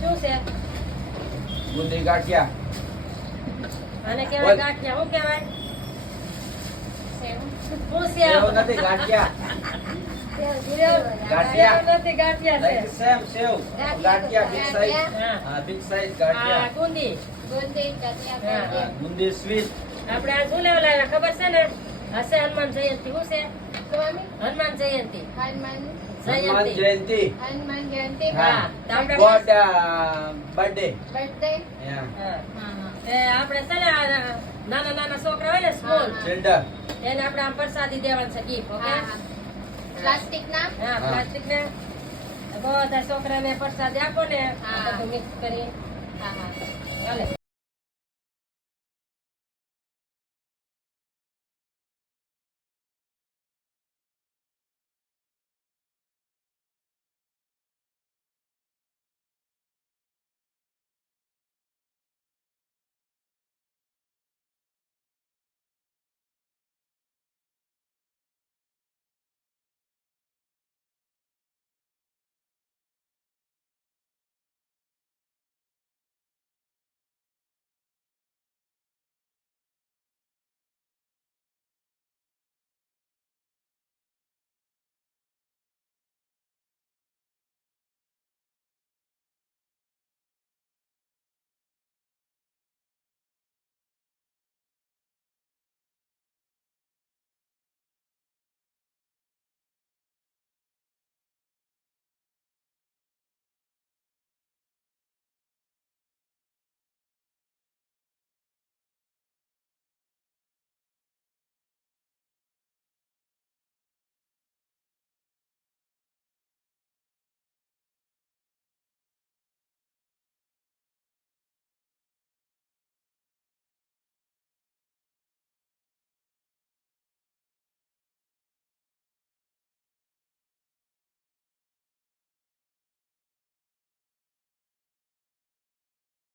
શું છે? બુંદી ગાંઠિયા. આને કહેવાય ગાંઠિયા. શું કહેવાય? શું છે? સેવ નથી ગાંઠિયા. ગાંઠિયા. સેવ નથી, ગાંઠિયા છે. Like same સેવ. ગાંઠિયા big size. હા. હા big size આ ગાંઠિયા. ગુંદી. હા, બુંદી સ્વીટ. આપણે આ શું લેવા લાવ્યા ખબર છે ને? હશે હનુમાન જયંતિ. શું છે? હનુમાન જયંતિ. હનુમાન જયંતિ. હા. તો આપણે God birthday. Yeah. હા. એ આપણે છે ને આ નાના નાના છોકરા હોય ને સ્કૂલ Children. એને આપણે આમ પ્રસાદી દેવાનું છે ગીફ. ઓકે? પ્લાસ્ટિક ના હા, પ્લાસ્ટિક ને બધા છોકરાને પ્રસાદી આપો ને હા. બધું મિક્સ કરી હાલે.